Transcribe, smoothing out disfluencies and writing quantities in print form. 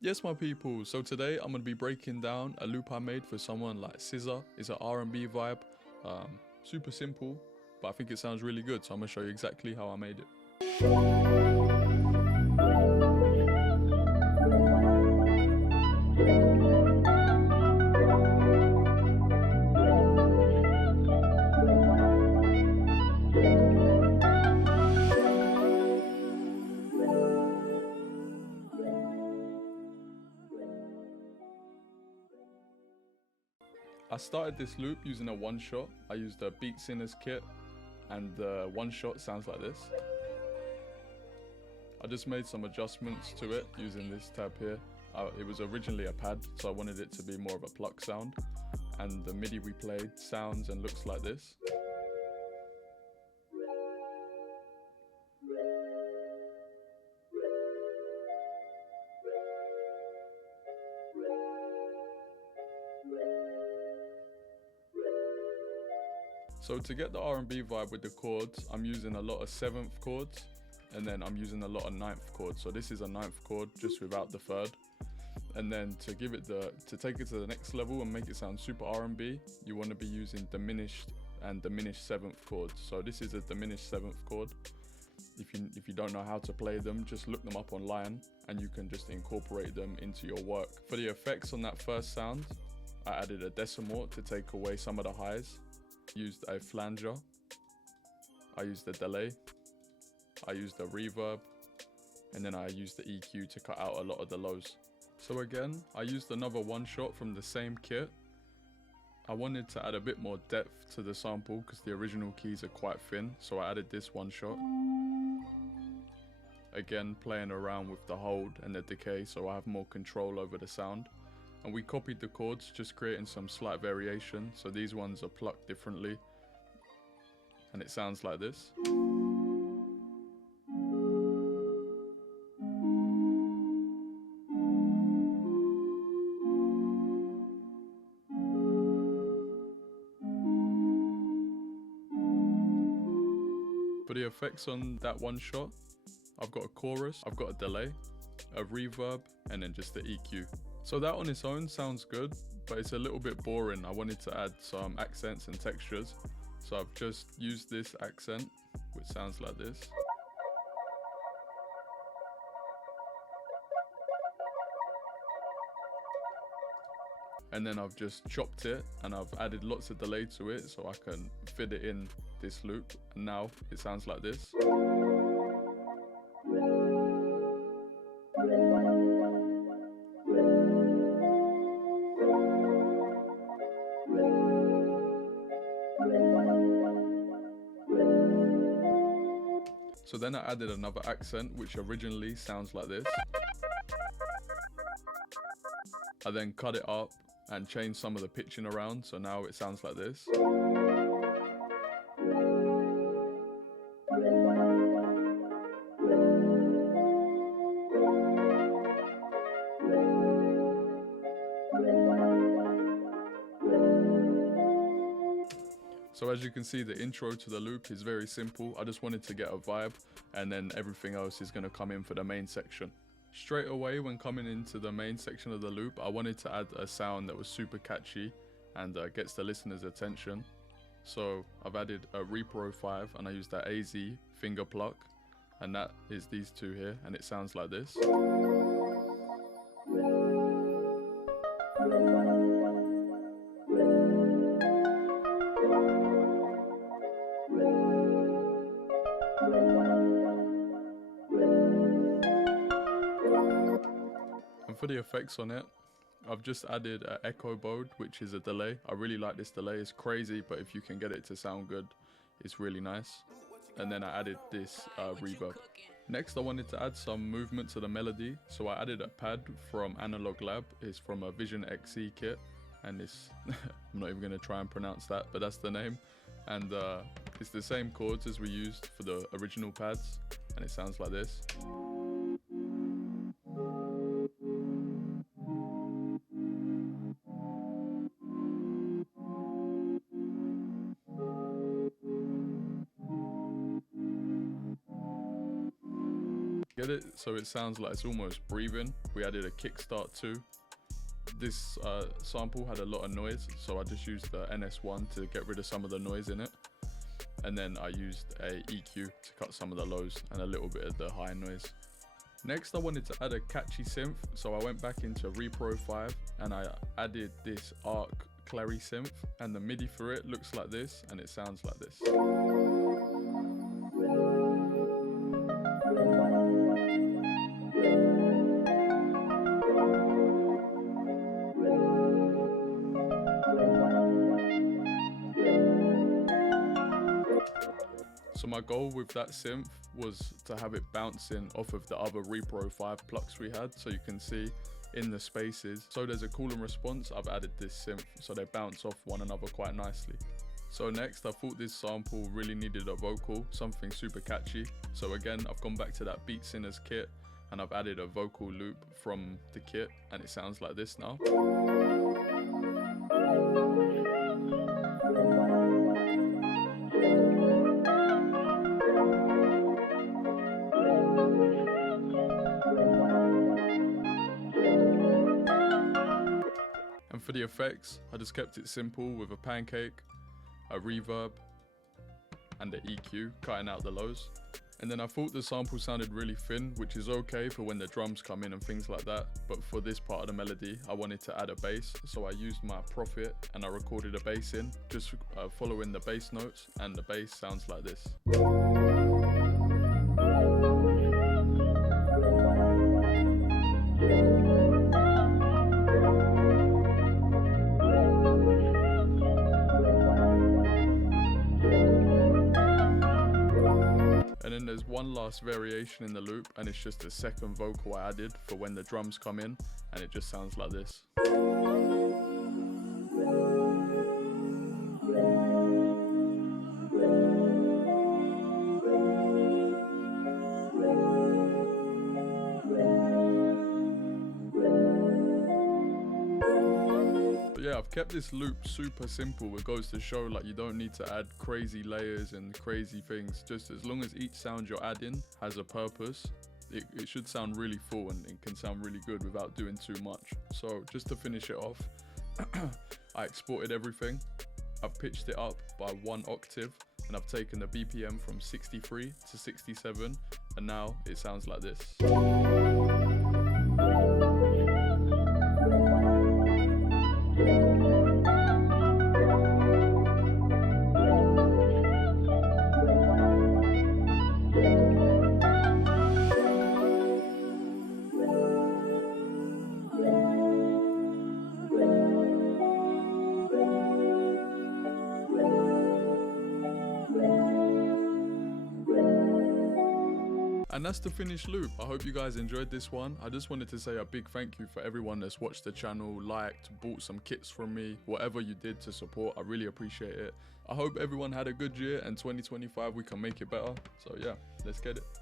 Yes, my people, so today I'm going to be breaking down a loop I made for someone like SZA. It's an R&B vibe, super simple, but I think it sounds really good, so I'm going to show you exactly how I made it. I started this loop using a one shot. I used a Beat Sinners kit, and the one shot sounds like this. I just made some adjustments to it using this tab here. It was originally a pad, so I wanted it to be more of a pluck sound. And the MIDI we played sounds and looks like this. So to get the R&B vibe with the chords, I'm using a lot of 7th chords, and then I'm using a lot of 9th chords. So this is a 9th chord just without the 3rd. And then to take it to the next level and make it sound super R&B, you want to be using diminished and diminished 7th chords. So this is a diminished 7th chord. If you don't know how to play them, just look them up online and you can just incorporate them into your work. For the effects on that first sound, I added a decimort to take away some of the highs. Used a flanger, I used a delay, I used a reverb, and then I used the EQ to cut out a lot of the lows. So again, I used another one shot from the same kit. I wanted to add a bit more depth to the sample because the original keys are quite thin, so I added this one shot. Again, playing around with the hold and the decay so I have more control over the sound. And we copied the chords, just creating some slight variation. So these ones are plucked differently. And it sounds like this. For the effects on that one shot, I've got a chorus, I've got a delay, a reverb, and then just the EQ. So that on its own sounds good, but it's a little bit boring. I wanted to add some accents and textures. So I've just used this accent, which sounds like this. And then I've just chopped it and I've added lots of delay to it so I can fit it in this loop. And now it sounds like this. So then I added another accent, which originally sounds like this. I then cut it up and changed some of the pitching around, so now it sounds like this. So as you can see, the intro to the loop is very simple. I just wanted to get a vibe, and then everything else is going to come in for the main section. Straight away when coming into the main section of the loop, I wanted to add a sound that was super catchy and gets the listener's attention. So I've added a Repro 5 and I used that AZ finger pluck, and that is these two here, and it sounds like this. And for the effects on it, I've just added an echo mode, which is a delay. I really like this delay. It's crazy, but if you can get it to sound good, it's really nice. And then I added this reverb. Next, I wanted to add some movement to the melody, so I added a pad from Analog Lab. It's from a Vision XE kit, and it's I'm not even going to try and pronounce that, but that's the name. And it's the same chords as we used for the original pads, and it sounds like this. Get it? So it sounds like it's almost breathing. We added a kickstart too. This sample had a lot of noise, so I just used the NS1 to get rid of some of the noise in it. And then I used a EQ to cut some of the lows and a little bit of the high noise. Next, I wanted to add a catchy synth, so I went back into Repro 5 and I added this Arc Clary synth, and the MIDI for it looks like this and it sounds like this. So my goal with that synth was to have it bouncing off of the other Repro 5 plucks we had, so you can see in the spaces. So there's a call and response. I've added this synth so they bounce off one another quite nicely. So next, I thought this sample really needed a vocal, something super catchy. So again, I've gone back to that Beat Sinners kit and I've added a vocal loop from the kit, and it sounds like this now. And for the effects, I just kept it simple with a pancake, a reverb, and the EQ, cutting out the lows. And then I thought the sample sounded really thin, which is okay for when the drums come in and things like that. But for this part of the melody, I wanted to add a bass. So I used my Prophet and I recorded a bass in, just following the bass notes, and the bass sounds like this. And then there's one last variation in the loop, and it's just a second vocal I added for when the drums come in, and it just sounds like this. But yeah, I've kept this loop super simple. It goes to show like you don't need to add crazy layers and crazy things. Just as long as each sound you're adding has a purpose, it should sound really full and it can sound really good without doing too much. So just to finish it off, I exported everything. I've pitched it up by 1 octave and I've taken the BPM from 63 to 67, and now it sounds like this. And that's the finished loop. I hope you guys enjoyed this one. I just wanted to say a big thank you for everyone that's watched the channel, liked, bought some kits from me, whatever you did to support. I really appreciate it. I hope everyone had a good year, and 2025 we can make it better. So yeah, let's get it.